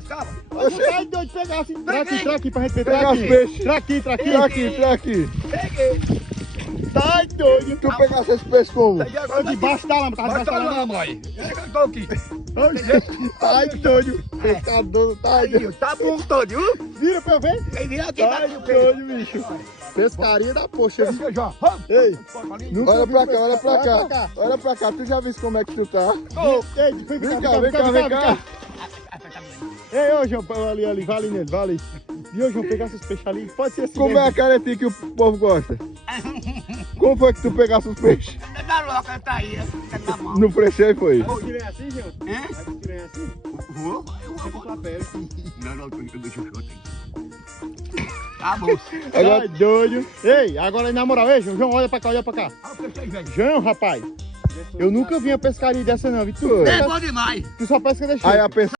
pescava? Você tá doido de pegar assim. Tra aqui pra gente ver. Pegar os peixes. Tra aqui. Tra aqui. Peguei. Tá doido. Tu pegasse esse peixe como? Peguei agora Debaixo da lama, tava Vai debaixo da pra lama. lá, mãe. Tô aqui. Tá doido. Pescador, tá doido. Aí, tá bom todo, viu? Vira pra eu ver. Vem vir aqui, Tá tá aqui o peixe. doido, bicho. Pescaria da poxa. Esse, João. Ei, Nunca olha vi pra cá, pescar. olha pra cá. Olha pra cá, tu já viu como é que tu tá? Ei, Vem cá. Ei, ô João, ali, vai ali nele, vai ali. E ô João, pegar esses peixes ali, pode ser assim Como é a caretinha que o povo gosta? Como foi que tu pegasse os peixes? Tá louca, tá aí. Tá na mão. No frechei foi? Vai que vem assim, João? Hã? Vai que vem assim? Vou? Não, deixa eu chorar. Tá bom. Agora... Tá doido. Ei, agora na moral, ei, João, olha pra cá. Olha o peixe aí, velho. João, rapaz, eu nunca vi uma pescaria dessa não, viu? É bom demais. Tu só pesca deixando. Aí a pessoa